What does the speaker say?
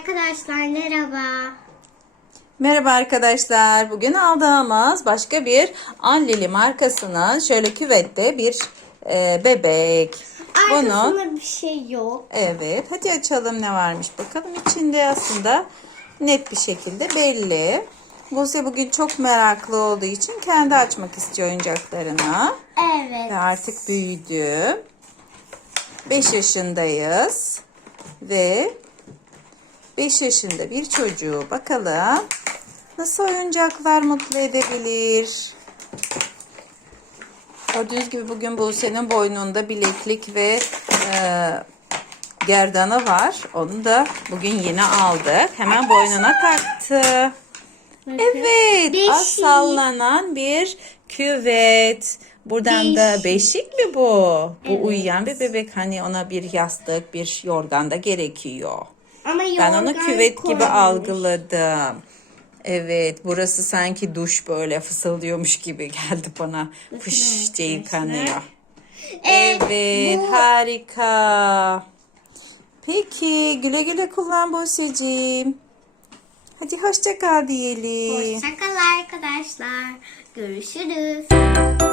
Arkadaşlar merhaba. Merhaba arkadaşlar. Bugün aldığımız başka bir Anlili markasının şöyle küvette bir e, bebek. Bunu Arkasında bir şey yok. evet hadi açalım ne varmış bakalım. içinde aslında net bir şekilde belli. Buse bugün çok meraklı olduğu için kendi açmak istiyor oyuncaklarını. Evet. Ve artık büyüdü. 5 yaşındayız. Ve 5 yaşında bir çocuğu bakalım nasıl oyuncaklar mutlu edebilir. Gördüğünüz gibi bugün Buse'nin boynunda bileklik ve e, gerdanı var. Onu da bugün yeni aldık. Hemen boynuna taktı. Evet, az Beşik. sallanan bir küvet. Buradan da Beşik. beşik mi bu? Bu uyuyan bir bebek. Hani ona bir yastık, bir yorgan da gerekiyor. Ama Ben onu küvet gibi koymamış. algıladım. Evet, burası sanki duş böyle fısıldıyormuş gibi geldi bana. Fış diye yıkanıyor. Evet, bu- harika. Peki, güle güle kullan Buse'cim. Hadi hoşça kal diyelim. Hoşçakal arkadaşlar. Görüşürüz.